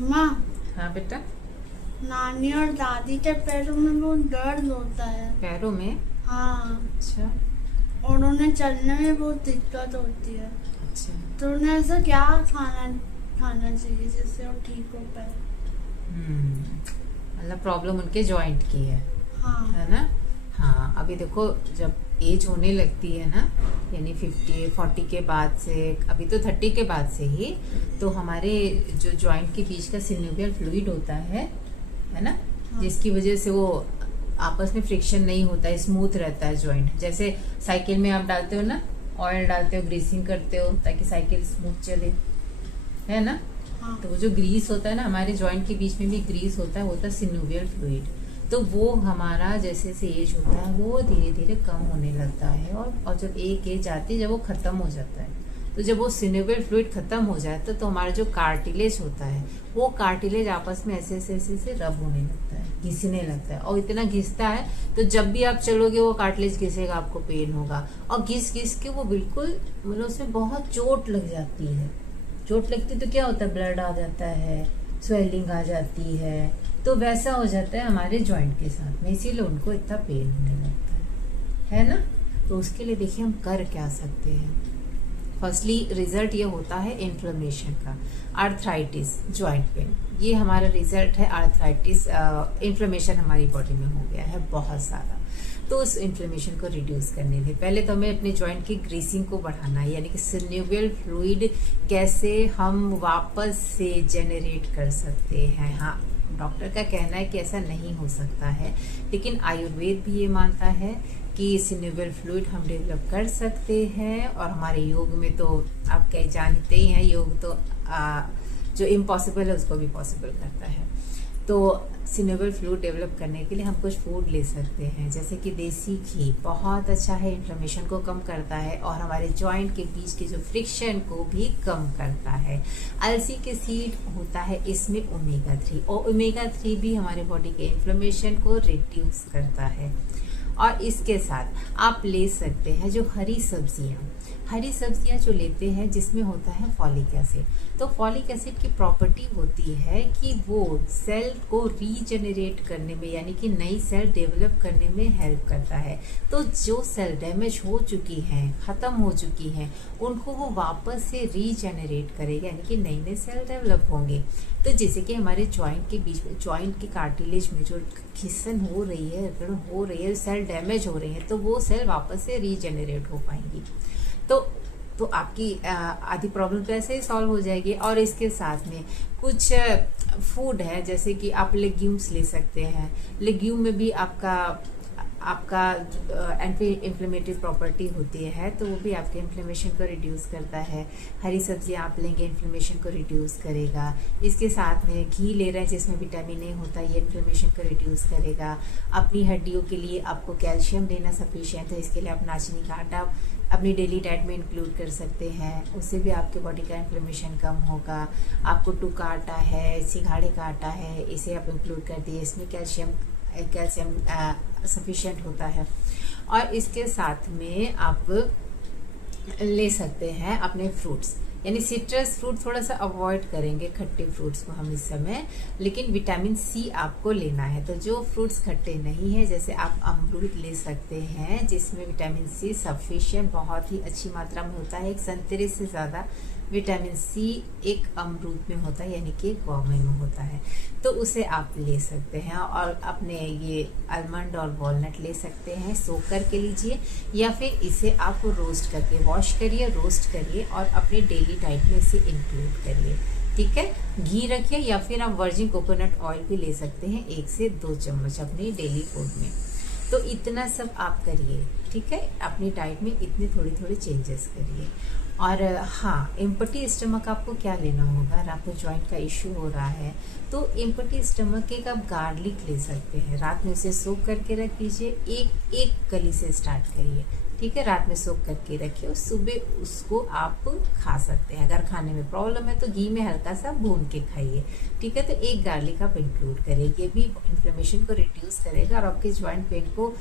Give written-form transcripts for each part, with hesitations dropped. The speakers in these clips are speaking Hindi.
अम्मा, हाँ बेटा। नानी और दादी के पैरों में बहुत दर्द होता है। पैरों में? हाँ, अच्छा और उन्हें चलने में बहुत दिक्कत होती है। अच्छा। तो उन्हें ऐसा क्या खाना खाना चाहिए जिससे वो ठीक हो पाए? मतलब प्रॉब्लम उनके जॉइंट की है हाँ। ना? हाँ, अभी देखो, जब एज होने लगती है ना, यानी 50-40 के बाद से, अभी तो 30 के बाद से ही, तो हमारे जो जॉइंट के बीच का सिनोवियल फ्लूइड होता है ना, हाँ। जिसकी वजह से वो आपस में फ्रिक्शन नहीं होता है, स्मूथ रहता है जॉइंट। जैसे साइकिल में आप डालते हो ना, ऑयल डालते हो, ग्रीसिंग करते हो ताकि साइकिल स्मूथ चले, है ना? हाँ। तो वो जो ग्रीस होता है ना, हमारे जॉइंट के बीच में भी ग्रीस होता है, वो होता है सिनोवियल फ्लूइड। तो वो हमारा जैसे जैसे एज होता है वो धीरे धीरे कम होने लगता है, और जब एक एज आती है, जब वो खत्म हो जाता है, तो जब वो सिनोवियल फ्लूइड खत्म हो जाता है, तो हमारा जो कार्टिलेज होता है, वो कार्टिलेज आपस में ऐसे ऐसे ऐसे ऐसे रब होने लगता है, घिसने लगता है, और इतना घिसता है तो जब भी आप चलोगे वो कार्टिलेज घिसेगा, आपको पेन होगा, और घिस घिस के वो बिल्कुल, मतलब उसमें बहुत चोट लग जाती है। चोट लगती तो क्या होता है, ब्लड आ जाता है, स्वेलिंग आ जाती है, तो वैसा हो जाता है हमारे जॉइंट के साथ में, इसीलिए उनको इतना पेन होने लगता है ना? तो उसके लिए देखिए हम कर क्या सकते हैं। फर्स्टली रिजल्ट ये होता है इन्फ्लेमेशन का, आर्थराइटिस, जॉइंट पेन, ये हमारा रिजल्ट है। आर्थराइटिस, इन्फ्लेमेशन हमारी बॉडी में हो गया है बहुत सारा, तो उस इन्फ्लेमेशन को रिड्यूस करने के पहले तो हमें अपने जॉइंट की ग्रीसिंग को बढ़ाना है, यानी कि सिनोवियल फ्लूइड कैसे हम वापस से जेनरेट कर सकते हैं। हाँ, डॉक्टर का कहना है कि ऐसा नहीं हो सकता है, लेकिन आयुर्वेद भी ये मानता है कि सिनोवियल फ्लूइड हम डेवलप कर सकते हैं। और हमारे योग में तो आप कहीं जानते ही हैं, योग तो जो इम्पॉसिबल है उसको भी पॉसिबल करता है। तो सिनोवियल फ्लूइड डेवलप करने के लिए हम कुछ फूड ले सकते हैं, जैसे कि देसी घी बहुत अच्छा है, इन्फ्लेमेशन को कम करता है और हमारे जॉइंट के बीच के जो फ्रिक्शन को भी कम करता है। अलसी के सीड होता है इसमें ओमेगा 3, और ओमेगा 3 भी हमारे बॉडी के इन्फ्लेमेशन को रिड्यूस करता है। और इसके साथ आप ले सकते हैं जो हरी सब्जियां जो लेते हैं, जिसमें होता है फॉलिक एसिड। तो फॉलिक एसिड की प्रॉपर्टी होती है कि वो सेल को रीजेनरेट करने में, यानी कि नई सेल डेवलप करने में हेल्प करता है। तो जो सेल डैमेज हो चुकी हैं, ख़त्म हो चुकी हैं, उनको वो वापस से रीजेनरेट करेगा, यानी कि नई नई सेल डेवलप होंगे। तो जैसे कि हमारे जॉइंट के बीच में, जॉइंट के कार्टिलेज में जो घिसन हो रही है, रगड़ हो रही है, सेल डैमेज हो रही है, तो वो सेल वापस से रीजेनरेट हो पाएंगी। तो आपकी आधी प्रॉब्लम तो ऐसे ही सॉल्व हो जाएगी। और इसके साथ में कुछ फूड है, जैसे कि आप लेग्यूम्स ले सकते हैं। लेग्यूम में भी आपका एंटी इन्फ्लेमेटरी प्रॉपर्टी होती है, तो वो भी आपके इन्फ्लेमेशन को रिड्यूस करता है। हरी सब्जियां आप लेंगे, इन्फ्लेमेशन को रिड्यूस करेगा। इसके साथ में घी ले रहे हैं जिसमें विटामिन ए होता है, ये इन्फ्लेमेशन को रिड्यूस करेगा। अपनी हड्डियों के लिए आपको कैल्शियम लेना सफिशिएंट है, इसके लिए आप नाचनी का आटा अपनी डेली डाइट में इंक्लूड कर सकते हैं, उससे भी आपके बॉडी का इन्फ्लेमेशन कम होगा। आपको टू का आटा है, सिंघाड़े का आटा है, इसे आप इंक्लूड कर दिए, इसमें कैल्शियम सफिशिएंट होता है। और इसके साथ में आप ले सकते हैं अपने फ्रूट्स, यानी सिट्रस फ्रूट थोड़ा सा अवॉइड करेंगे, खट्टे फ्रूट्स को हम इस समय, लेकिन विटामिन सी आपको लेना है। तो जो फ्रूट्स खट्टे नहीं है, जैसे आप अमरूद ले सकते हैं, जिसमें विटामिन सी सफिशिएंट बहुत ही अच्छी मात्रा में होता है। एक संतरे से ज़्यादा विटामिन सी एक अमरूद में होता है, यानी कि गौमे में होता है, तो उसे आप ले सकते हैं। और अपने ये आलमंड और वॉलनट ले सकते हैं, सोक करके लीजिए, या फिर इसे आप रोस्ट करके, वॉश करिए, रोस्ट करिए और अपने डेली डाइट में इसे इंक्लूड करिए। ठीक है, घी रखिए, या फिर आप वर्जिन कोकोनट ऑयल भी ले सकते हैं, 1 से 2 चम्मच अपने डेली फूड में। तो इतना सब आप करिए, ठीक है, अपनी डाइट में इतने थोड़े थोड़े चेंजेस करिए। और हाँ, एम्प्टी स्टमक आपको क्या लेना होगा, अगर आपको जॉइंट का इश्यू हो रहा है तो एम्प्टी स्टमक एक आप गार्लिक ले सकते हैं, रात में उसे सोक करके रख दीजिए, एक कली से स्टार्ट करिए, ठीक है, रात में सोक करके रखिए और सुबह उसको आप खा सकते हैं। अगर खाने में प्रॉब्लम है तो घी में हल्का सा भून के खाइए, ठीक है। तो एक गार्लिक आप इंक्लूड करिए, ये भी इन्फ्लेमेशन को रिड्यूस करेगा और आपके जॉइंट पेन को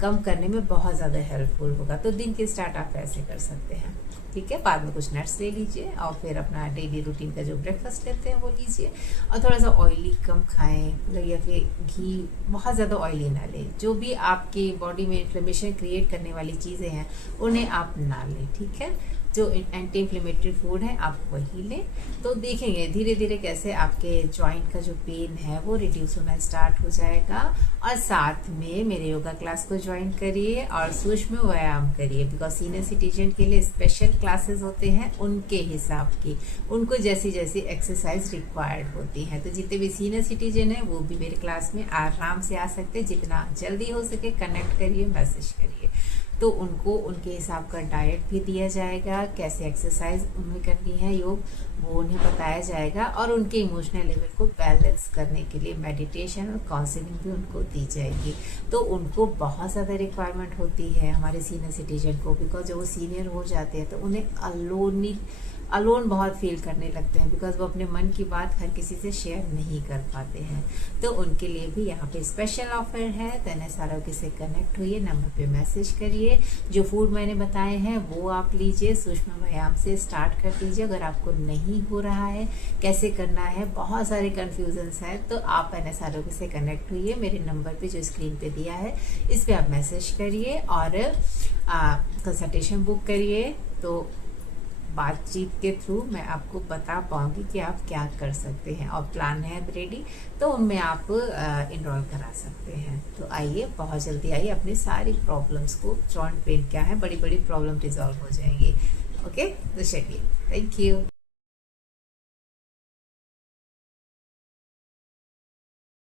कम करने में बहुत ज़्यादा हेल्पफुल होगा। तो दिन की स्टार्ट आप ऐसे कर सकते हैं। ठीक है। बाद में कुछ नट्स ले लीजिए और फिर अपना डेली रूटीन का जो ब्रेकफास्ट लेते हैं वो लीजिए। और थोड़ा सा ऑयली कम खाएं, मतलब या फिर घी बहुत ज़्यादा ऑयली ना लें। जो भी आपकी बॉडी में इन्फ्लेमेशन क्रिएट करने वाली चीज़ें हैं उन्हें आप ना लें, ठीक है। जो एंटी इन्फ्लेमेटरी फूड है आप वही लें। तो देखेंगे धीरे धीरे कैसे आपके जॉइंट का जो पेन है वो रिड्यूस होना स्टार्ट हो जाएगा। और साथ में मेरे योगा क्लास को ज्वाइन करिए और सूक्ष्म व्यायाम करिए, बिकॉज सीनियर सिटीजन के लिए स्पेशल क्लासेस होते हैं उनके हिसाब की, उनको जैसी जैसी एक्सरसाइज रिक्वायर्ड होती है। तो जितने भी सीनियर सिटीजन है वो भी मेरे क्लास में आराम से आ सकते हैं। जितना जल्दी हो सके कनेक्ट करिए, मैसेज करिए, तो उनको उनके हिसाब का डाइट भी दिया जाएगा, कैसे एक्सरसाइज उन्हें करनी है, योग वो उन्हें बताया जाएगा। और उनके इमोशनल लेवल को बैलेंस करने के लिए मेडिटेशन और काउंसलिंग भी उनको दी जाएगी। तो उनको बहुत ज़्यादा रिक्वायरमेंट होती है हमारे सीनियर सिटीजन को, बिकॉज जब वो सीनियर हो जाते हैं तो उन्हें अलोन बहुत फील करने लगते हैं, बिकॉज वो अपने मन की बात हर किसी से शेयर नहीं कर पाते हैं। तो उनके लिए भी यहाँ पे स्पेशल ऑफर है। तो NSROK से कनेक्ट हुई, नंबर पे मैसेज करिए। जो फूड मैंने बताए हैं वो आप लीजिए, सूक्ष्म व्यायाम से स्टार्ट कर दीजिए। अगर आपको नहीं हो रहा है, कैसे करना है, बहुत सारे कन्फ्यूजन्स हैं, तो आप NSROK से कनेक्ट हुई, मेरे नंबर पे जो स्क्रीन पे दिया है इस पर आप मैसेज करिए और कंसल्टेशन बुक करिए। तो बातचीत के थ्रू मैं आपको बता पाऊंगी कि आप क्या कर सकते हैं, और प्लान है रेडी तो उनमें आप इनरोल करा सकते हैं। तो आइए, बहुत जल्दी आइए, अपनी सारी प्रॉब्लम्स को, जॉइंट पेन क्या है, बड़ी बड़ी प्रॉब्लम रिजॉल्व हो जाएंगी। ओके, तो चलिए, थैंक यू।